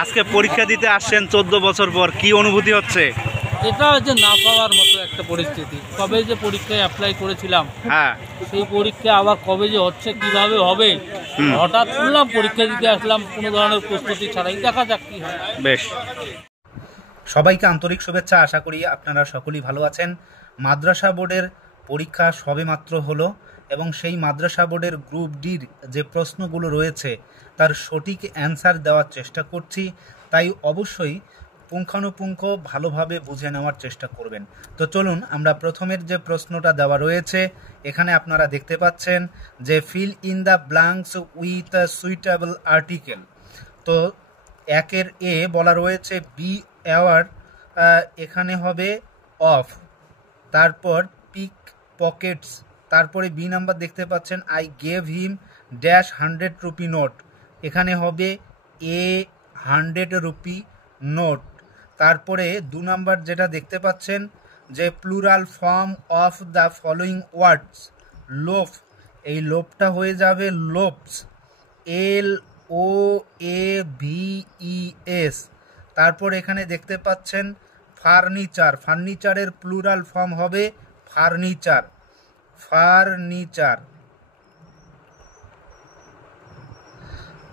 আজকে পরীক্ষা দিতে আসছেন 14 বছর পর, কি অনুভূতি হচ্ছে? এটা হচ্ছে না পাওয়ার মতো একটা পরিস্থিতি। কবে যে পরীক্ষায় অ্যাপ্লাই করেছিলাম, হ্যাঁ, সেই পরীক্ষা আবার কবে যে হচ্ছে, কিভাবে হবে, হঠাৎ শুনলাম পরীক্ষা দিতে আসলাম কোনো ধরনের প্রস্তুতি ছাড়াই। দেখা যাক কি হয়। বেশ, সবাইকে আন্তরিক শুভেচ্ছা। আশা করি আপনারা সকলেই ভালো আছেন। মাদ্রাসা বোর্ডের পরীক্ষা সবেমাত্র হলো এবং সেই মাদ্রাসা বোর্ডের গ্রুপ ডির যে প্রশ্নগুলো রয়েছে তার সঠিক অ্যান্সার দেওয়ার চেষ্টা করছি, তাই অবশ্যই পুঙ্খানুপুঙ্খ ভালোভাবে বুঝে নেওয়ার চেষ্টা করবেন। তো চলুন আমরা প্রথমের যে প্রশ্নটা দেওয়া রয়েছে এখানে আপনারা দেখতে পাচ্ছেন যে fill in the blanks with a suitable article. তো একের এ বলা রয়েছে বি অ্যাওয়ার, এখানে হবে অফ, তারপর পিক পকেটস, তারপরে বি নাম্বার দেখতে পাচ্ছেন I gave him dash 100 rupee note, এখানে হবে এ 100 রুপি নোট। তারপরে 2 নাম্বার যেটা দেখতে পাচ্ছেন যে plural form of the following words, loaf, এই লোফটা হয়ে যাবে loaves, L O A V E S. তারপর এখানে দেখতে পাচ্ছেন ফার্নিচার, ফার্নিচারের প্লুরাল ফর্ম হবে ফার্নিচার, ফার্নিচার।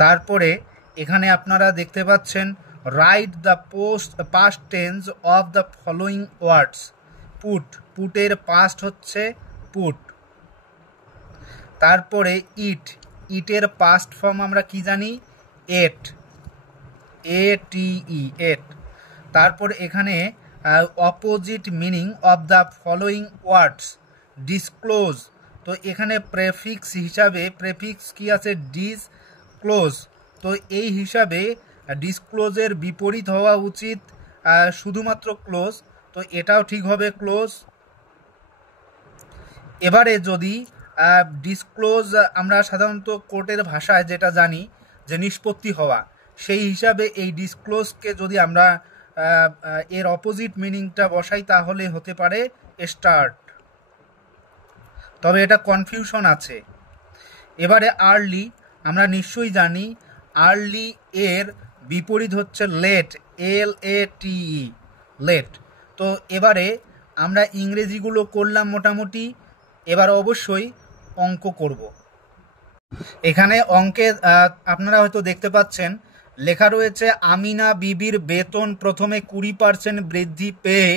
তারপরে এখানে আপনারা দেখতে পাচ্ছেন write the past tense of the following words, put, পুটের পাস্ট হচ্ছে পুট। তারপরে ইট, ইটের পাস্ট ফর্ম আমরা কি জানি, এট, এ টি ই, এট। তারপর এখানে opposite meaning of the following words, disclose, তো এখানে প্রেফিক্স হিসাবে প্রেফিক্স কি আছে, ডিসক্লোজ, তো এই হিসাবে ডিসক্লোজের বিপরীত হওয়া উচিত শুধুমাত্র ক্লোজ, তো এটাও ঠিক হবে ক্লোজ। এবারে যদি ডিসক্লোজ আমরা সাধারণত কোর্টের ভাষায় যেটা জানি যে নিষ্পত্তি হওয়া, সেই হিসাবে এই ডিসক্লোজকে যদি আমরা এর অপোজিট মিনিংটা বসাই তাহলে হতে পারে স্টার্ট, তবে এটা কনফিউশন আছে। এবারে আর্লি, আমরা নিশ্চয়ই জানি আর্লি এর বিপরীত হচ্ছে লেট, এল এ টি ই, লেট। তো এবারে আমরা ইংরেজিগুলো করলাম মোটামুটি, এবার অবশ্যই অঙ্ক করব। এখানে অঙ্কে আপনারা হয়তো দেখতে পাচ্ছেন লেখা রয়েছে আমিনা বিবির বেতন প্রথমে 20% বৃদ্ধি পেয়ে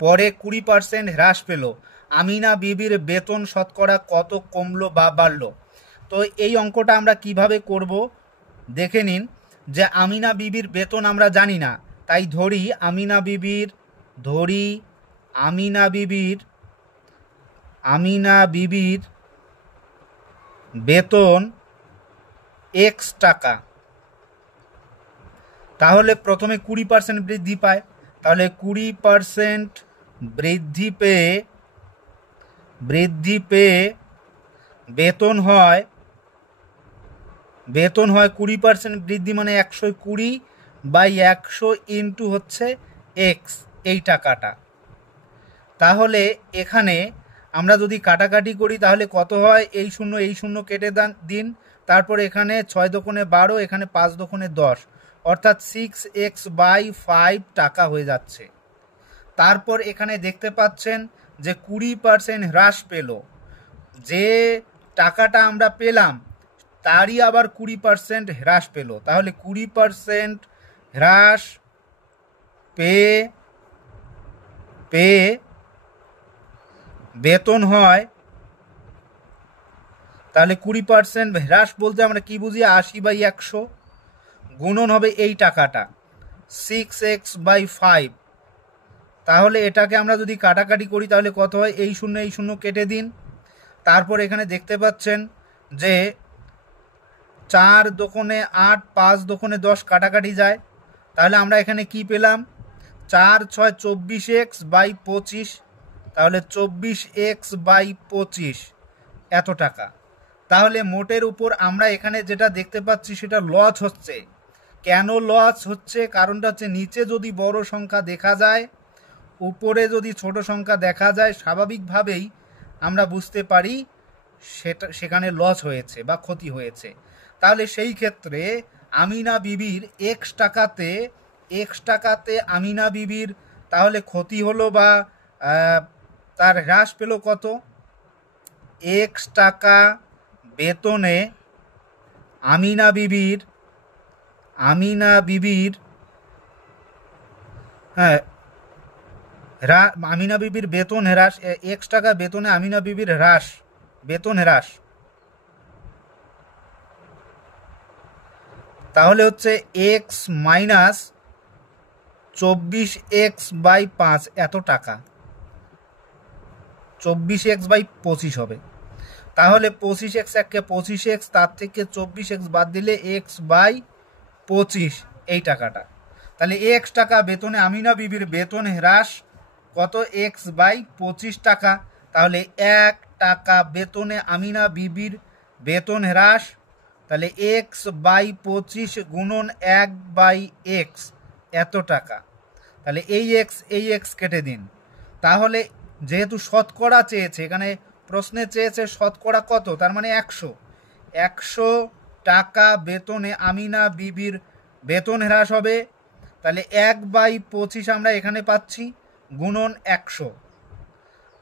পরে 20% হ্রাস পেল, আমিনা বিবির বেতন শতকরা কত কমলো বা বাড়লো। তো এই অঙ্কটা আমরা কিভাবে করব দেখে নিন। যে আমিনা বিবির বেতন আমরা জানি না, তাই ধরি আমিনা বিবির বেতন এক্স টাকা, তাহলে প্রথমে 20% বৃদ্ধি পায়, তাহলে 20% বৃদ্ধি পেয়ে বেতন হয় 20% বৃদ্ধি মানে 120/100 ইন্টু হচ্ছে এক্স, এই টাকাটা। তাহলে এখানে আমরা যদি কাটাকাটি করি তাহলে কত হয়, এই শূন্য কেটে দিন, তারপর এখানে 6 দোকানে 12, এখানে 5 দোকানে 10, অর্থাৎ 6x/5 টাকা হয়ে যাচ্ছে। তারপর এখানে দেখতে পাচ্ছেন যে 20% হ্রাস পেল, যে টাকাটা আমরা পেলাম তারই আবার 20% হ্রাস পেল, তাহলে 20% হ্রাস পেয়ে বেতন হয়, তাহলে 20% হ্রাস বলতে আমরা কি বুঝি, 80/100, গুণন হবে এই টাকাটা 6x/5, তাহলে এটাকে আমরা যদি কাটাকাটি করি তাহলে কত হয়, এই শূন্য কেটে দিন। তারপর এখানে দেখতে পাচ্ছেন যে 4 দোকানে 8, 5 দোকানে 10 কাটাকাটি যায়, তাহলে আমরা এখানে কি পেলাম, 4 6 24x/25, তাহলে 24x/25 এত টাকা। তাহলে মোটের উপর আমরা এখানে যেটা দেখতে পাচ্ছি সেটা লস হচ্ছে। কেন লস হচ্ছে, কারণটা হচ্ছে নিচে যদি বড় সংখ্যা দেখা যায়, উপরে যদি ছোট সংখ্যা দেখা যায়, স্বাভাবিকভাবেই আমরা বুঝতে পারি সেখানে লস হয়েছে বা ক্ষতি হয়েছে। তাহলে সেই ক্ষেত্রে আমিনা বিবির এক্স টাকাতে আমিনা বিবির তাহলে ক্ষতি হলো বা তার হ্রাস পেল কত? এক্স টাকা বেতনে আমিনা বিবির আমিনা বিবির বেতন হ্রাস, এক্স টাকা বেতনে আমিনা বিবির বেতন হ্রাস, তাহলে হচ্ছে এক্স মাইনাস 24x/5 এত টাকা, 24x/25 হবে। তাহলে 25x একে 25x, তার থেকে 24x বাদ দিলে x/25 এই টাকাটা। তাহলে এক্স টাকা বেতনে আমিনা বিবির বেতন হ্রাস কত? x/25 টাকা। তাহলে 1 টাকা বেতনে আমিনা বিবির বেতন হ্রাস, তাহলে x/25 গুণন 1/x এত টাকা। তাহলে এই এক্স কেটে দিন। তাহলে যেহেতু শতকরা চেয়েছে, এখানে প্রশ্নে চেয়েছে শতকরা কত, তার মানে 100 টাকা বেতনে আমিনা বিবির বেতন হ্রাস হবে। তাহলে 1/25 আমরা এখানে পাচ্ছি গুণন 100,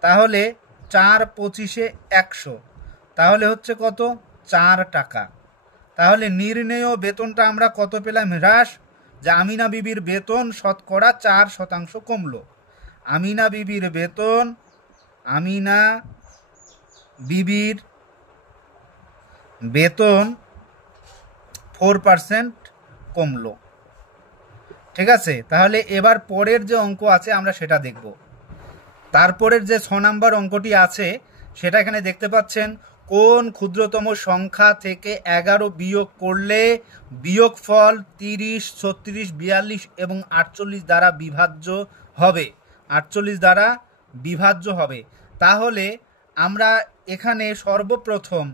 তাহলে 4/25 100, তাহলে হচ্ছে কত? 4 টাকা। তাহলে নির্ণেয় বেতনটা আমরা কত পেলাম? হ্রাস, যে আমিনা বিবির বেতন শতকরা 4% কমলো। আমিনা বিবির বেতন 4% কমলো। ঠিক আছে, তাহলে এবার পরের যে অঙ্ক আছে আমরা সেটা দেখব। তারপরের যে 6 নাম্বার অঙ্কটি আছে সেটা এখানে দেখতে পাচ্ছেন, কোন ক্ষুদ্রতম সংখ্যা থেকে 11 বিয়োগ করলে বিয়োগফল 30, 36, 42 এবং 48 দ্বারা বিভাজ্য হবে। তাহলে আমরা এখানে সর্বপ্রথম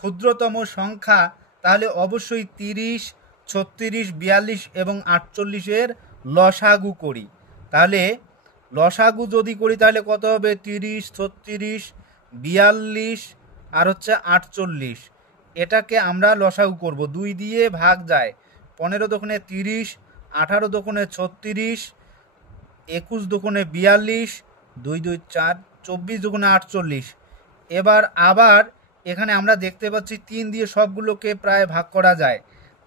ক্ষুদ্রতম সংখ্যা, তাহলে অবশ্যই 30, 36, 42 এবং 48-এর লসাগু করি। তাহলে লসাগু যদি করি তাহলে কত হবে? 30, 36, 42 আর হচ্ছে 48, এটাকে আমরা লসাগু করব। 2 দিয়ে ভাগ যায়, 15 দোকানে 30, 18 দোকানে 36, 21 দোকানে 42, 2 2 4, 24 দোকানে 48। এবার আবার এখানে আমরা দেখতে পাচ্ছি 3 দিয়ে সবগুলোকে প্রায় ভাগ করা যায়।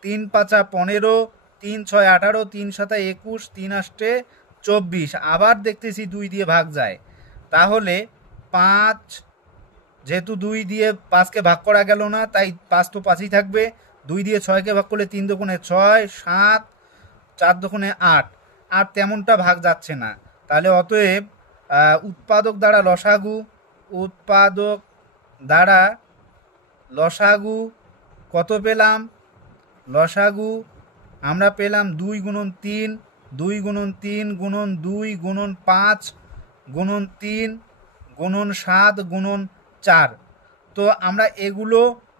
3 5 15, 3 6 18, 3 7 21, 3 8 24। আবার দেখতেছি 2 দিয়ে ভাগ যায়, তাহলে 5, যেহেতু 2 দিয়ে 5কে ভাগ করা গেল না, তাই 5 তো 5ই থাকবে। 2 দিয়ে 6কে ভাগ করলে 3 দোকানে 6, 7, 4 দোকানে 8, আর তেমনটা ভাগ যাচ্ছে না। তাহলে অতএব উৎপাদক দ্বারা লসাগু কত পেলাম? লসাগু আমরা পেলাম 2 গুণন 3, 2 গুণন 3 গুণন 2 গুণন 5 গুণন 3 গুণন 7 গুণন 4। তো আমরা এগুলো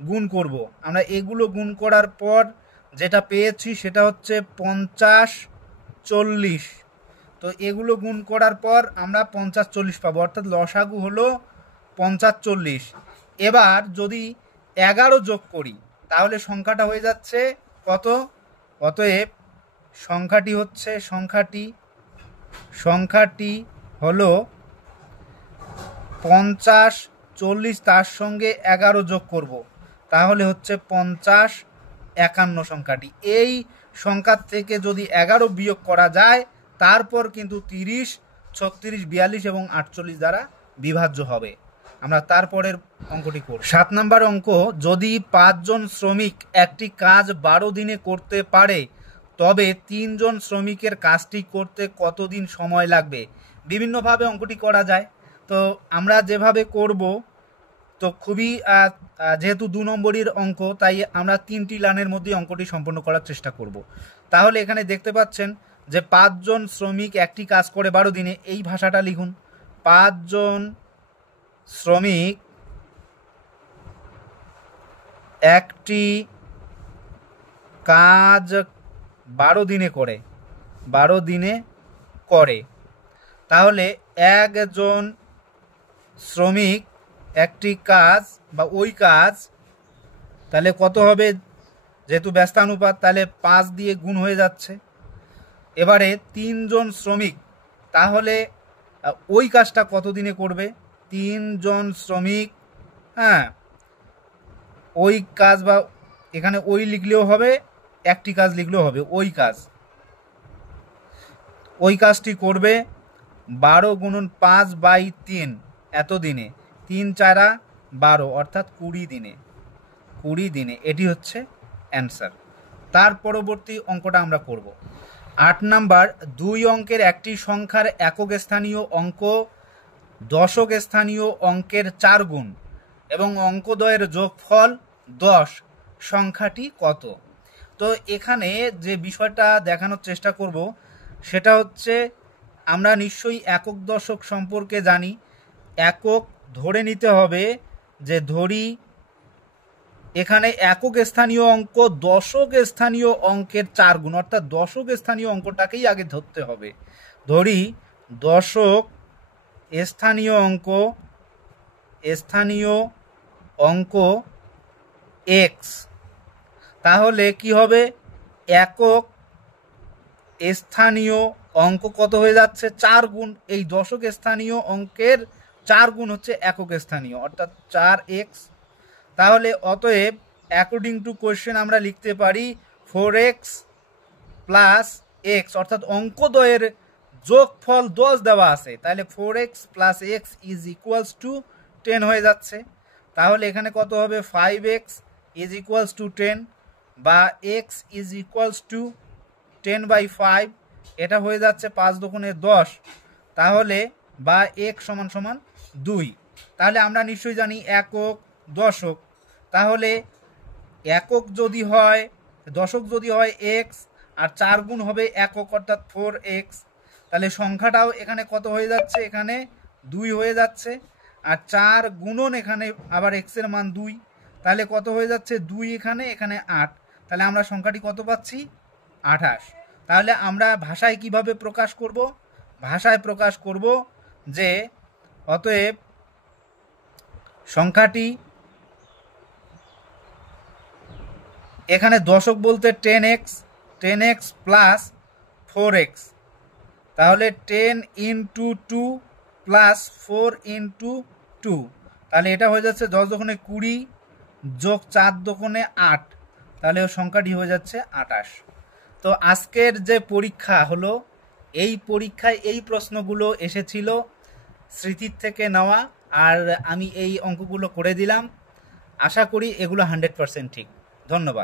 গুণ করব। আমরা এগুলো গুণ করার পর যেটা পেয়েছি সেটা হচ্ছে 50, 40। তো এগুলো গুণ করার পর আমরা 50, 40 পাবো, অর্থাৎ লসাগু হলো 50, 40। এবার যদি 11 যোগ করি তাহলে সংখ্যাটা হয়ে যাচ্ছে কত? অতএব সংখ্যাটি হলো 50, 40, তার সঙ্গে 11 যোগ করব, তাহলে হচ্ছে 50, 51 সংখ্যাটি। এই সংখ্যার থেকে যদি 11 বিয়োগ করা যায়, তারপর কিন্তু 30, 36, 42 এবং 48 দ্বারা বিভাজ্য হবে। আমরা তারপরের অঙ্কটি করব। 7 নম্বর অঙ্ক, যদি 5 জন শ্রমিক একটি কাজ 12 দিনে করতে পারে, তবে 3 জন শ্রমিকের কাজটি করতে কতদিন সময় লাগবে? বিভিন্নভাবে অঙ্কটি করা যায়। তো আমরা যেভাবে করব, তো খুবই যেহেতু 2 নম্বরের অঙ্ক, তাই আমরা 3টি লাইনের মধ্যে অঙ্কটি সম্পন্ন করার চেষ্টা করব। তাহলে এখানে দেখতে পাচ্ছেন যে 5 জন শ্রমিক একটি কাজ করে 12 দিনে, এই ভাষাটা লিখুন। 5 জন শ্রমিক একটি কাজ 12 দিনে করে, তাহলে একজন শ্রমিক একটি কাজ বা ওই কাজ, তাহলে কত হবে, যেহেতু ব্যস্তানুপাত তাহলে 5 দিয়ে গুণ হয়ে যাচ্ছে। এবারে 3 জন শ্রমিক, তাহলে ওই কাজটা কত দিনে করবে, 3 জন শ্রমিক, হ্যাঁ ওই কাজ, বা এখানে ওই লিখলেও হবে, একটি কাজ লিখলেও হবে, ওই কাজটি করবে 12 গুণন 5/3 এত দিনে, 3 4 12 অর্থাৎ 20 দিনে। এটি হচ্ছে অ্যান্সার। তার পরবর্তী অঙ্কটা আমরা করব। 8 নাম্বার, 2 অঙ্কের একটি সংখ্যার একক স্থানীয় অঙ্ক দশক স্থানীয় অঙ্কের 4 গুণ এবং অঙ্কদ্বয়ের যোগফল 10, সংখ্যাটি কত? তো এখানে যে বিষয়টা দেখানোর চেষ্টা করব সেটা হচ্ছে, আমরা নিশ্চয়ই একক দশক সম্পর্কে জানি। একক ধরে নিতে হবে যে, ধরি এখানে একক স্থানীয় অঙ্ক দশক স্থানীয় অঙ্কের 4 গুণ, অর্থাৎ দশক স্থানীয় অঙ্কটাকেই আগে ধরতে হবে। ধরি দশক স্থানীয় অঙ্ক এক্স, তাহলে কি হবে, একক স্থানীয় অঙ্ক কত হয়ে যাচ্ছে, 4 গুণ। এই দশক স্থানীয় অঙ্কের 4 গুণ হচ্ছে একক স্থানীয়, অর্থাৎ 4x। তাহলে অতএব অ্যাকর্ডিং টু কোয়েশ্চেন আমরা লিখতে পারি 4x প্লাস এক্স, অর্থাৎ অঙ্কদ্বয়ের যোগফল 10 দেওয়া আছে, তাহলে 4x plus x is equals to 10 হয়ে যাচ্ছে। তাহলে এখানে কত হবে, 5x ইজ ইকুয়ালস টু 10, বা x ইজ ইকুয়ালস টু 10/5, এটা হয়ে যাচ্ছে 5 দুগুণে 10, তাহলে বা x সমান সমান 2। তাহলে আমরা নিশ্চয়ই জানি একক দশক, তাহলে একক যদি হয়, দশক যদি হয় x, আর 4 গুণ হবে একক অর্থাৎ 4x, তাহলে সংখ্যাটাও এখানে কত হয়ে যাচ্ছে, এখানে 2 হয়ে যাচ্ছে, আর 4 গুণন এখানে আবার x এর মান 2, তাহলে কত হয়ে যাচ্ছে 2 এখানে 8, তাহলে আমরা সংখ্যাটি কত পাচ্ছি, 28। তাহলে আমরা ভাষায় কিভাবে প্রকাশ করব, ভাষায় প্রকাশ করব যে, অতএব সংখ্যাটি এখানে দশক বলতে 10x প্লাস 4x, তাহলে 10 ইন্টু 2 প্লাস 4 ইন্টু 2, তাহলে এটা হয়ে যাচ্ছে 10 দুগুণে 20 যোগ 4 দুগুণে 8, তাহলে সংখ্যাটি হয়ে যাচ্ছে 28। তো আজকের যে পরীক্ষা হলো, এই পরীক্ষায় এই প্রশ্নগুলো এসেছিল স্মৃতির থেকে নেওয়া, আর আমি এই অঙ্কগুলো করে দিলাম। আশা করি এগুলো 100% ঠিক। ধন্যবাদ।